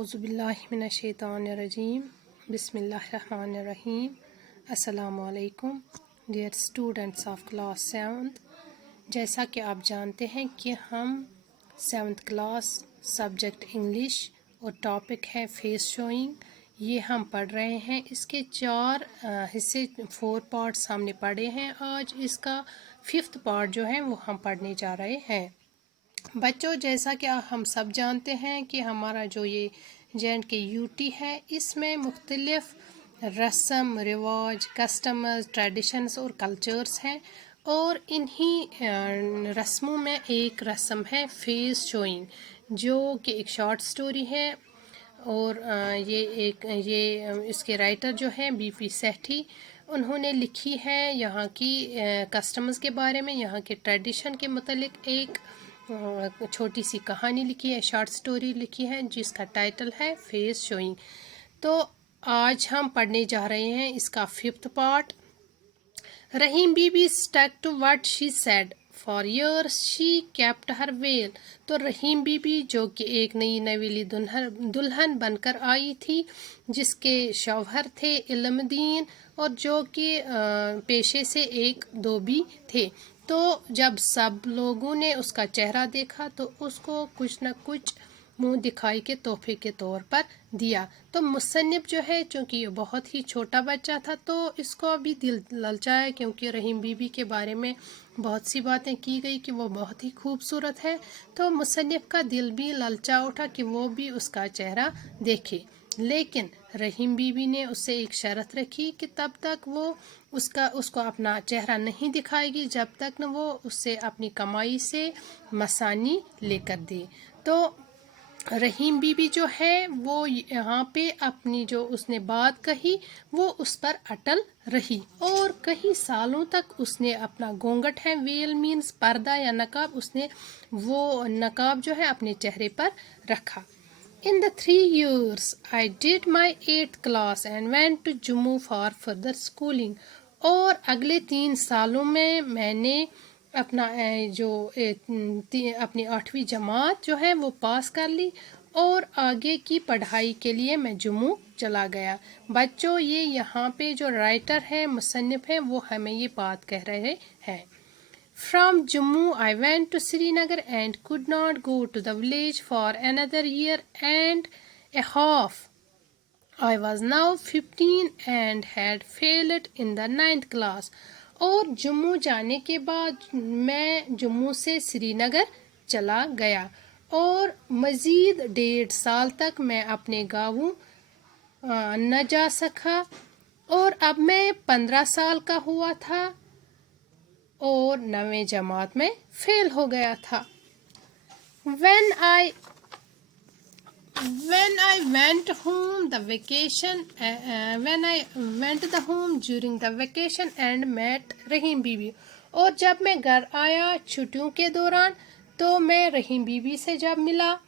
औज़ुबिल्लाहिमिनश्शैतानिर्रजीम बिस्मिल्लाहिर्रहमानिर्रहीम अस्सलामु अलैकुम dear students of class 7th। जैसा कि आप जानते हैं कि हम 7th क्लास सब्जेक्ट इंग्लिश और टॉपिक है फेस शोइंग, ये हम पढ़ रहे हैं। इसके 4 हिस्से 4 पार्ट्स हमने पढ़े हैं। आज इसका 5th पार्ट जो है वो हम पढ़ने जा रहे हैं। बच्चों, जैसा कि हम सब जानते हैं कि हमारा जो ये JNK UT है, इसमें मुख्तलिफ रस्म रिवाज, कस्टम्स, ट्रेडिशंस और कल्चर्स हैं। और इन्हीं रस्मों में एक रस्म है फेस शोइंग, जो कि एक शॉर्ट स्टोरी है। और ये इसके राइटर जो हैं BP सेठी, उन्होंने लिखी है यहाँ की कस्टम्स के बारे में, यहाँ के ट्रेडिशन के मुतालिक एक छोटी सी कहानी लिखी है, शॉर्ट स्टोरी लिखी है, जिसका टाइटल है फेस शोइंग। तो आज हम पढ़ने जा रहे हैं इसका 5th part. Rahim Bibi stuck to what she said for years she kept her well. तो रहीम बीबी, जो कि एक नई नवेली दुल्हन बनकर आई थी, जिसके शौहर थे इल्मुद्दीन और जो कि पेशे से एक धोबी थे। तो जब सब लोगों ने उसका चेहरा देखा तो उसको कुछ न कुछ मुंह दिखाई के तोहफे के तौर पर दिया। तो मुसन्निफ जो है, चूँकि ये बहुत ही छोटा बच्चा था, तो इसको अभी दिल ललचाया, क्योंकि रहीम बीबी के बारे में बहुत सी बातें की गई कि वो बहुत ही खूबसूरत है। तो मुसन्निफ का दिल भी ललचा उठा कि वो भी उसका चेहरा देखे। लेकिन रहीम बीबी ने उससे एक शर्त रखी कि तब तक वो उसको अपना चेहरा नहीं दिखाएगी जब तक न वो उससे अपनी कमाई से मसानी लेकर दे। तो रहीम बीबी जो है वो यहाँ पे अपनी जो उसने बात कही वो उस पर अटल रही, और कई सालों तक उसने अपना घूंघट है, वेल मीन्स पर्दा या नकाब, उसने वो नकाब जो है अपने चेहरे पर रखा। In the 3 years, I did my 8th class and went to Jammu for further schooling. और अगले 3 सालों में मैंने अपना अपनी 8वीं जमात जो है वो पास कर ली और आगे की पढ़ाई के लिए मैं जम्मू चला गया। बच्चों, ये यहाँ पे जो राइटर है, मुसन्निफ है, वो हमें ये बात कह रहे हैं। From Jammu, I went to Srinagar and could not go to the village for another year and a half. I was now 15 and had failed in the 9th class. और जम्मू जाने के बाद मैं जम्मू से श्रीनगर चला गया और मज़ीद 1.5 साल तक मैं अपने गाँवों न जा सका। और अब मैं 15 साल का हुआ था और 9वीं जमात में फेल हो गया था। When I went home the home during the vacation and met रहीम बीबी। और जब मैं घर आया छुट्टियों के दौरान तो मैं रहीम बीबी से जब मिला,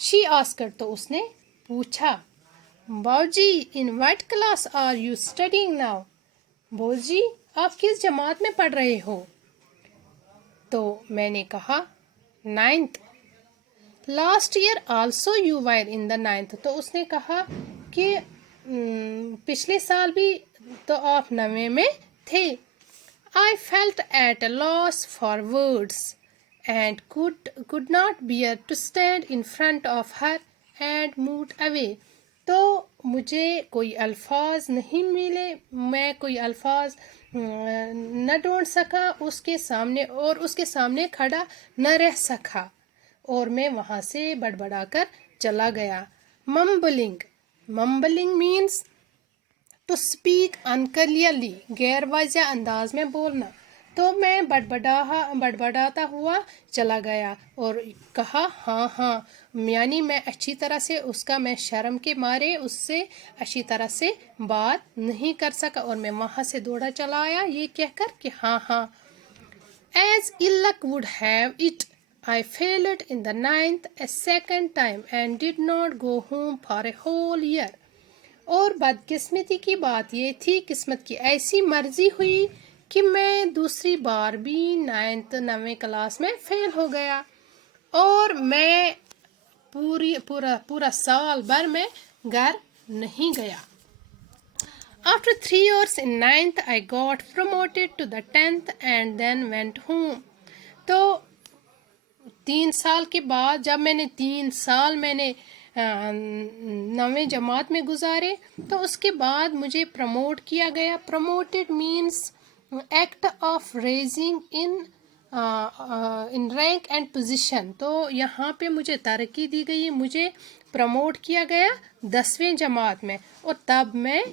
she asked, तो उसने पूछा, बाऊजी, in what class are you studying now? बाऊजी, आप किस जमात में पढ़ रहे हो? तो मैंने कहा 9th। Last year also you wire in the 9th। तो उसने कहा कि पिछले साल भी तो आप 9वें में थे। I felt at a loss for words and could not bear to stand in front of her and move away. तो मुझे कोई अल्फाज नहीं मिले, मैं कोई अल्फाज न ढूंढ सका उसके सामने, और उसके सामने खड़ा न रह सका, और मैं वहाँ से बड़बड़ाकर चला गया। मम्बलिंग मीन्स टू स्पीक अनक्लियरली, गैर वाज़ेह अंदाज में बोलना। तो मैं बड़बड़ाता हुआ चला गया और कहा हाँ हाँ, यानी मैं अच्छी तरह से मैं शर्म के मारे उससे अच्छी तरह से बात नहीं कर सका, और मैं वहाँ से दौड़ा चला आया ये कहकर कि हाँ हाँ। As ill luck would have it, I failed in the 9th a second time and did not go home for a whole year. और बदकिस्मती की बात ये थी, किस्मत की ऐसी मर्जी हुई कि मैं दूसरी बार भी 9वीं क्लास में फेल हो गया और मैं पूरा साल भर मैं घर नहीं गया. After 3 years in 9th, I got promoted to the 10th and then went home. तो 3 साल के बाद जब मैंने 3 साल मैंने 9वीं जमात में गुजारे तो उसके बाद मुझे प्रमोट किया गया. Promoted means act of raising in rank and position. तो यहाँ पे मुझे तरक्की दी गई, मुझे प्रमोट किया गया 10वीं जमात में और तब मैं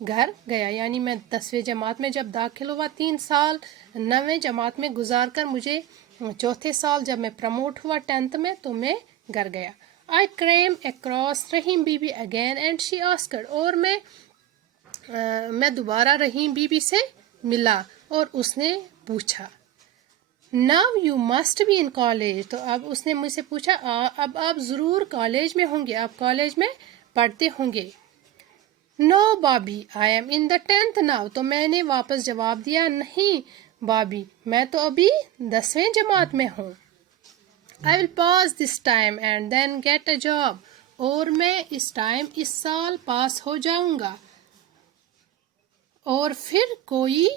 घर गया. यानी मैं 10वीं जमात में जब दाखिल हुआ, 3 साल 9वीं जमात में गुजार कर मुझे चौथे साल जब मैं प्रमोट हुआ 10th में तो मैं घर गया. I came across Rahim Bibi again and she asked. और मैं दोबारा रहीम बीबी से मिला और उसने पूछा Now you must be in college. तो अब उसने मुझसे पूछा अब आप ज़रूर कॉलेज में होंगे, आप कॉलेज में पढ़ते होंगे. No Babi, I am in the 10th now. तो मैंने वापस जवाब दिया नहीं बाबी, मैं तो अभी 10वीं जमात में हूँ. I will pass this time and then get a job. और मैं इस साल पास हो जाऊंगा और फिर कोई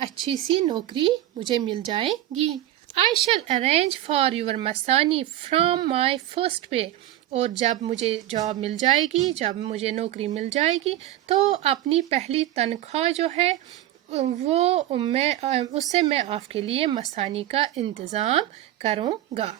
अच्छी सी नौकरी मुझे मिल जाएगी. I shall arrange for your masani from my first pay. और जब मुझे जॉब मिल जाएगी, जब मुझे नौकरी मिल जाएगी तो अपनी पहली तनख्वाह जो है वो उससे मैं आपके लिए मसानी का इंतज़ाम करूँगा.